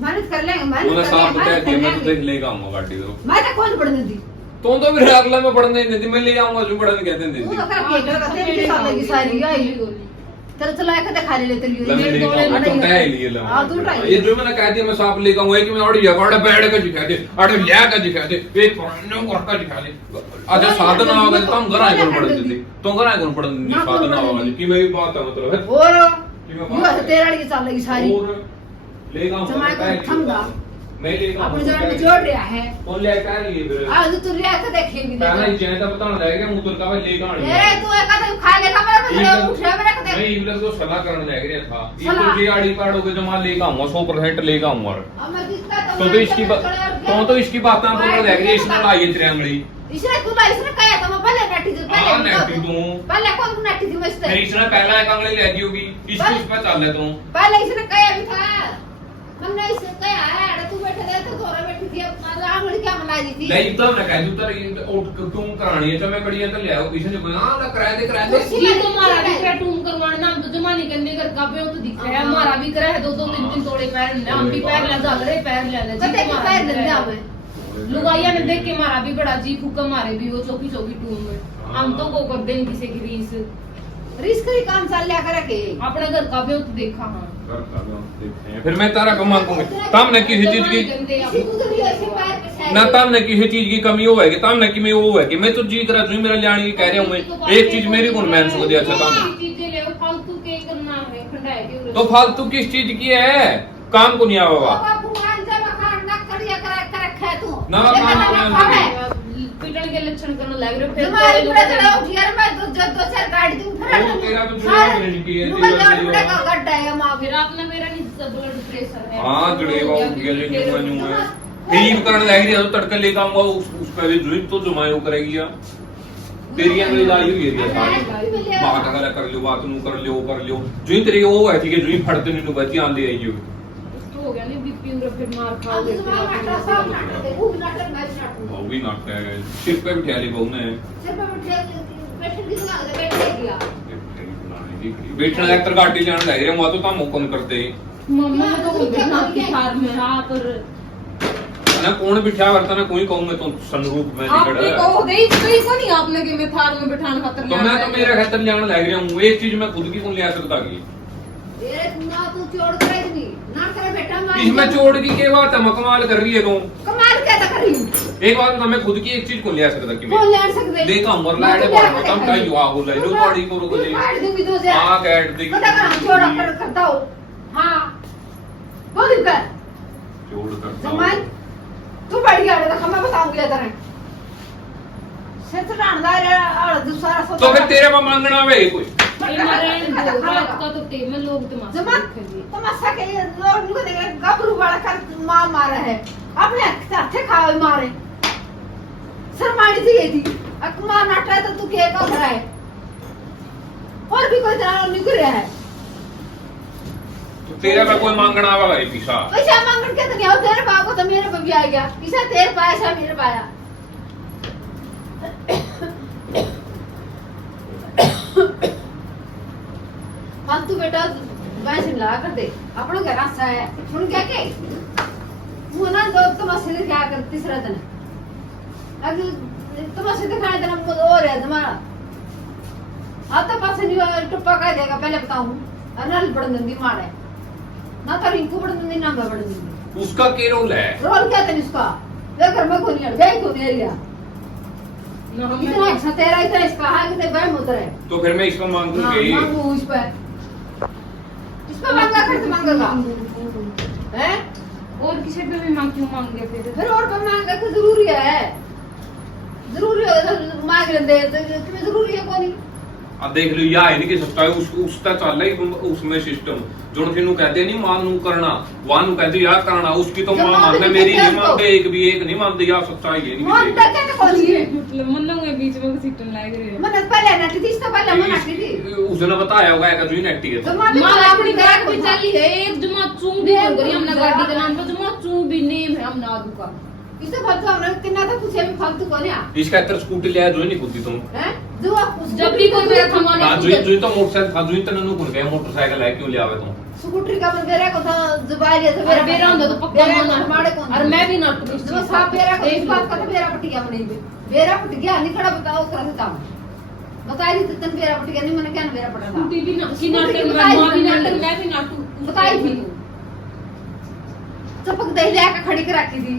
मेहनत कर लेंगे मैंने मेहनत साफ बता कर दिया मैं तो लेंगे देख लेगा आऊंगा गाड़ी तो मैं तो कौन पढ़ने दी तो फिर अगला में पढ़ने नहीं दी मैं ले आऊंगा जो पढ़ने कहते हैं वो दीदी तो कर के कर तेरे के साथ लगी सारी आई चल चला के दिखा ले लेते लियो लम्बे लेके आऊंगा तो तय लिए हां तू लूंगा ट्राई ये जो मैंने कह दिया मैं साफ लेकर आऊंगा कि मैं और ये गाड़ी बैठ के दिखा दे अरे ले का दिखा दे एक पुराने को का दिखा दे अच्छा साधन आवागा तो हम घर आए कौन पढ़ने दी तो घर आए कौन पढ़ने दी साधन आवागा कि मैं भी बात है मतलब है और कि मैं यो बात तेरा की चल लगी सारी और लेगा हूं जमाई को थमदा मैं लेगा अपन जान में जोड़ रहा है कौन ले का लिए फिर आज तू रिया के देखेगी पहला ही चाहे तो बताना लगेगा मुंह तो का भाई लेगा आनी ए तू एक आदमी खा लेगा मेरा मैं उठे मेरा के नहीं इवले तो सलाह करने लग रहा था ये सलाह? तो जी आड़ी पाड़ोगे जो मान लेगा आऊंगा 100% लेगा आऊंगा अब मैं किसका तो इसकी तो इसकी बात ना पता लग रही है इसने लाई त्रियांगली इसने तू भाई इसने कहा था मैं पहले बैठी थी हां नेटी तू पहले कौन बैठी थी मैं फिर इसने पहला एक अंगली ले दी होगी इसकी इस पे चल ले तू पहले इसने कहा भी था हमने इसे कहा है अरे तू बैठे रहे तो थोड़ा बैठी थी अब आंगली क्या मना दी थी नहीं तो मैं कह दूं तर उठ क्यों करानी है तो मैं बढ़िया तो ले आओ इसने कोई हां ना कराए दे ये तो हमारा भी क्या टूम करवाना हम तो जमा नहीं करने कर का पे तो दिख रहा है हमारा भी करा है 2-2 3-3 तोड़े पैर ने हम भी पैर ले डाल रहे पैर ले ले पता है पैर दे दिया हमें लुगाइया ने देख के हमारा भी बड़ा जी फूका मारे भी वो चौकी चौकी टूम में हम तो को कर दें किसी की रीस रिस्क ही काम चल लिया करे के अपने घर का भी तो देखा हां फिर मैं तारा को मांगूंगी तब न किसी चीज की इसी को तो भी ऐसे पैर पे से ना तब न किसी चीज की कमी होएगी तब न कि मैं वो है कि मैं तो जी करा जो मेरा लाने की कह रहा हूं मैं एक चीज मेरी को मैं सो दिया अच्छा काम चीजें ले फालतू के करना है खंडाए के तो फालतू किस चीज की है काम को नहीं आवा बाबू मान जा मकान ना करिया कर रखा है तू ना काम को नहीं पिटन के लक्षण करने लग रहे फिर तुम्हारी पूरा चला उठिया मैं दो चार गाड़ी दी उठा वो तेरा तो जुड़ा नहीं की है पूरा का गड्ढा है मां फिर आपने मेरा नहीं ब्लड प्रेशर है हां जुड़ेगा हो गया जो न्यू है टीम करने लग रही है तो तड़का लेकर आऊंगा उस पे भी जुई तो जुमायो करेगी यार ਤੇਰੀਆਂ ਵਾਲੀ ਲਾਈ ਹੋਈ ਹੈ ਸਾਰੀ ਬਾਤ ਕਰ ਲਿਓ ਬਾਤ ਨੂੰ ਕਰ ਲਿਓ ਜੁਈ ਤੇਰੀ ਉਹ ਹੈ ਕਿ ਜੁਈ ਫੜਦੇ ਨੂੰ ਬਤੀ ਆਂਦੇ ਆਈ ਹੋ ਹੋ ਗਿਆ ਨਹੀਂ ਬੀਪੀ ਉਰੇ ਫਿਰ ਮਾਰ ਖਾਓਗੇ ਉਹ ਵੀ ਨਾਟ ਹੈ ਸਿਰ पे बिठा ली बहू ने बैठने का तरगाटी जान लग रहा तो काम कौन करते मम्मा ने तो बैठना की सार में हां पर ना कौन बिठा करता ना कोई कहूं मैं तो सनरूप में आपने निकल कहो गई कोई को नहीं आपने कि मैं थार में बिठाने खातर तो मैं तो मेरा खातर जान लग रहा हूं एक चीज मैं खुद की कौन ले सकता की तेरे ना तू छोड़ कर नहीं ना करे बेटा मैं इसमें चोड़ की क्या बात है कमाल कर रही है तू कमाल क्या था करी एक बात तो मैं खुद की एक चीज को ले सकता कि कौन ले सकते देखा मर लाड़े बार तम का युवा हो ले लो बॉडी को को ले काट दूंगी तो से हां कैट दी पता कर छोड़ कर करता हूं हां बोल कर चोड़ करता जमाई तू बड़ी गाड़ी का मैं बताऊंगी तेरे से चढ़ांदा और दूसरा सो तो फिर तेरे में मांगना वे कोई रात का तो टेबल लोग जमा तमाशा के लिए लोग को देखे गबरू वाला कर मार मारा है अपने हाथे खावे मारे शर्माड़ी थी ये थी अकमा नाटा है तो तू क्या कर रहा है और भी कोई तरह निकल रहा है तो तेरा पे कोई मांगना आवा गई पीछा पैसा मांगन के तो क्या हो तेरे पास को तो मेरे पे भी आ गया पैसा तेरे पास है मेरे पाया फालतू बेटा वैसे ला कर दे अपना घर आसा है सुन क्या के वो ना दो तमाशे दिखा कर तीसरा दिन अगर तमाशे दिखाए दिन हमको और है तुम्हारा आता पास नहीं टुप्पा कह देगा पहले बताऊं अनल बड़नंदी मारे ना तो रिंकू बड़नंदी ना मैं बड़नंदी उसका क्या रोल है रोल क्या था इसका वे घर में कोई नहीं गई को दे लिया इतना अच्छा तेरा इतना इसका है कि ते बहम उतर है तो फिर मैं इसको मांगूंगी मांगू इस पर मांगा खर्च मांगेगा हैं और किसी पे भी मांग क्यों मांगे फिर और पे मांगा तो जरूरी है तो मांग लेते तुम्हें जरूरी है कोनी अब देख लो या है नहीं कि सकता है उसका चल रहा है उसमें सिस्टम जो तेनू कहते नहीं मां नू करना वां नू कहते यार करना उसकी तो मां मानना मेरी नहीं मानते एक भी एक नहीं मानते यार सच्चाई है नहीं मानता क्या तो कोनी है मतलब मन में बीच में सिस्टम लग रहे हैं मन पहले नटी थी इससे पहले मन नटी थी उसने बताया होगा कि जुई नेटी है तो मां अपनी गाड़ी भी चली है एक जुमा चूं भी फोन करी हमने गाड़ी का नाम पर जुमा चूं भी नेम है हम ना दुका इससे फालतू हमने कितना था कुछ भी फालतू कोनी आ इसका इतना स्कूटी ले जो नहीं खुद तुम हैं जो जब भी कोई मेरा थमाने हां जुई तो मोटरसाइकिल हां जुई तो ननु कौन गया मोटरसाइकिल है क्यों ले आवे तुम स्कूटर का मन मेरा को था जुबान है तो और मेरा होता तो पक्का माना हमारे कौन और मैं भी ना तो जो साहब मेरा को इस बात का तो मेरा पट गया मने मेरा पट गया नहीं खड़ा बताओ कर देता हूं बताई नहीं तन मेरा पट गया नहीं मैंने क्या मेरा पटा था टीवी ना की नाटक मां भी नाटक मैं भी नाटक बताई थी चपक दही लेके खड़ी कर रखी थी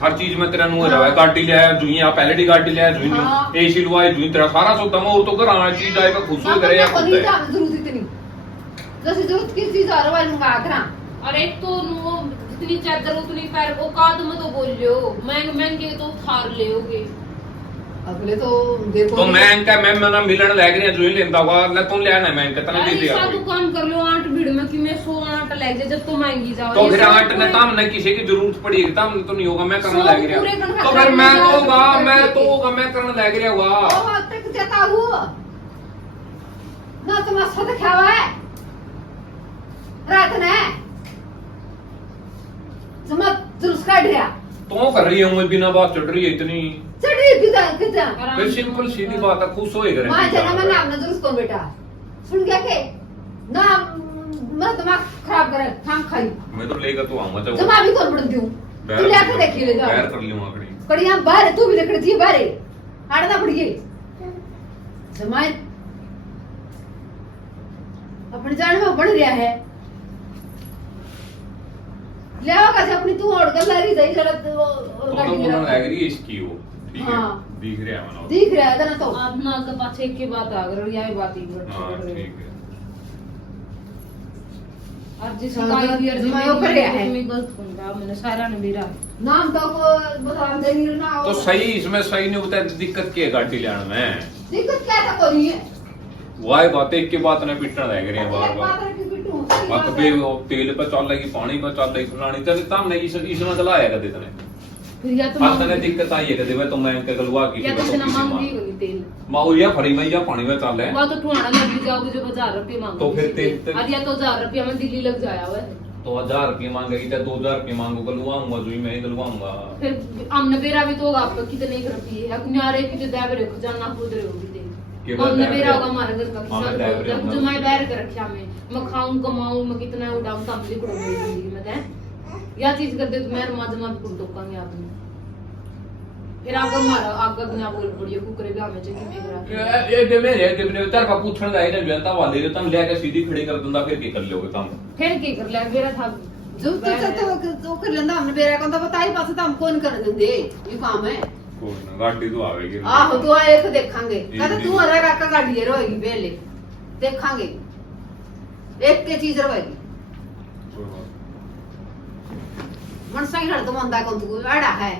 हर चीज में तेरा नु रहा है गाड़ी ले आया जुई आप पहले दी गाड़ी ले आया जुई नहीं एसी लवाई जुई तेरा सारा सौदा में और तो घर आना चीज आएगा खुश हो करे या खुद है जरूरत इतनी जैसे जरूरत की चीज और वाली मंगा करा और एक तो नो जितनी चादर उतनी पैर वो काद में तो बोल लियो महंगे तो थार लेओगे अगले तो देखो तो मैं इनका मैं मना मिलन लग रही है जुई लेंदा होगा ले तुम ले आना मैं इनका तना दे दिया ऐसा दुकान कर लो आठ भीड़ में कि मैं 100 आट ले जाए जब तो महंगी जाओ तो फिर आट ने ताम ने किसी की जरूरत पड़ेगी ताम तो नहीं होगा मैं करने लग रहा तो फिर मैं तो होगा मैं करने लग रहा हुआ ओ तक देता हूं ना तुम अच्छा दिखावा है रात ने तुम जुलूस काट रहा तो कर रही हूं मैं बिना बात चढ़ रही है इतनी चढ़ी किदा फिर सिंपल सीधी बात है खुश होए करे मां जना मैं नाम ना जुलूस को बेटा सुन गया के ना मैं दिमाग खराब करे खाम खाई मैं तो लेकर तो आऊंगा जब जमा भी कौन पड़ती हूं तू लेकर देखी ले जा पैर कर लियो आखड़ी कड़ियां बाहर तू भी देखड़ी थी बाहर आड़ना पड़ गई जमाए अपने जान में बढ़ रहा है ले आओ कैसे अपनी तू और गल्ला रही सही गलत तो बोलने लग रही है इसकी वो ठीक है हाँ। दिख रहा है मनो दिख रहा है ना तो आप ना के पाछे एक की बात आ गई यही बात ही हां बढ़ रही ठीक है और जिस काई भी अर्जी मैं वो कर रहा है मैं गलत कहूंगा मैंने सारा ने मेरा नाम तो बता देंगे ना तो सही इसमें सही नहीं होता है दिक्कत क्या है गाड़ी ले आने में दिक्कत क्या था कोई है वाई बात एक के बात ने पिटना लग रही है बार एक बार बात है कि बिटू बात बे तेल पे चल लगी पानी पे चल लगी फलानी तेरे सामने इसमें गलाया कदे तने फिर या तो बात ने दिक्कत आई है कदे मैं तो मैं इनके गलवा की या तो ना मांगी होगी तेल माहौलिया फड़ी में या पानी में चल है वहाँ तो ठुआना लग भी जाओगे जो 1000 रुपये मांगो तो फिर ते- आज या तो 1000 रुपया में दिल्ली लग जाया हुआ है तो 1000 रुपये मांगेगी चाहे 2000 रुपये मांगो गलवाऊंगा जो ही मैं ही गलवाऊंगा फिर हमने बेरा भी तो आप कितने कर रखी है न्यारे की जो दाब रखो जानना खुद रहे होगी के देख बाद हमने दाब बेरा रहे होगा हो? हमारे घर का हाँ, मैं दाब रहे किसान होगा। जो मैं बैर कर रखा मैं खाऊं कमाऊं मैं कितना उठाऊं तब भी करो मेरी जिंदगी में तय या चीज कर दे तो मैं रमा जमा भी कर दोकांगे आदमी फिर आगे मारा आगे दुनिया बोल पड़ी कुकरे भी हमें चाहिए मैं करा ये दे मेरे ते मेरे तार का पूछण दा है जनता वाले ने तुम लेके सीधी खड़ी कर दंदा फिर की कर लोगे काम फिर की कर ले मेरा था जो तो कर लेंदा हमने बेरा को तो बता ही पास तो हम कौन कर देंगे ये काम है कोई ना गाड़ी तो आवेगी आहो तो आए एक देखांगे कहते तू अरे काका गाड़ी रहेगी पहले देखांगे एक के चीज रहेगी मनसा की हड़ तो मंदा कौन तू आड़ा है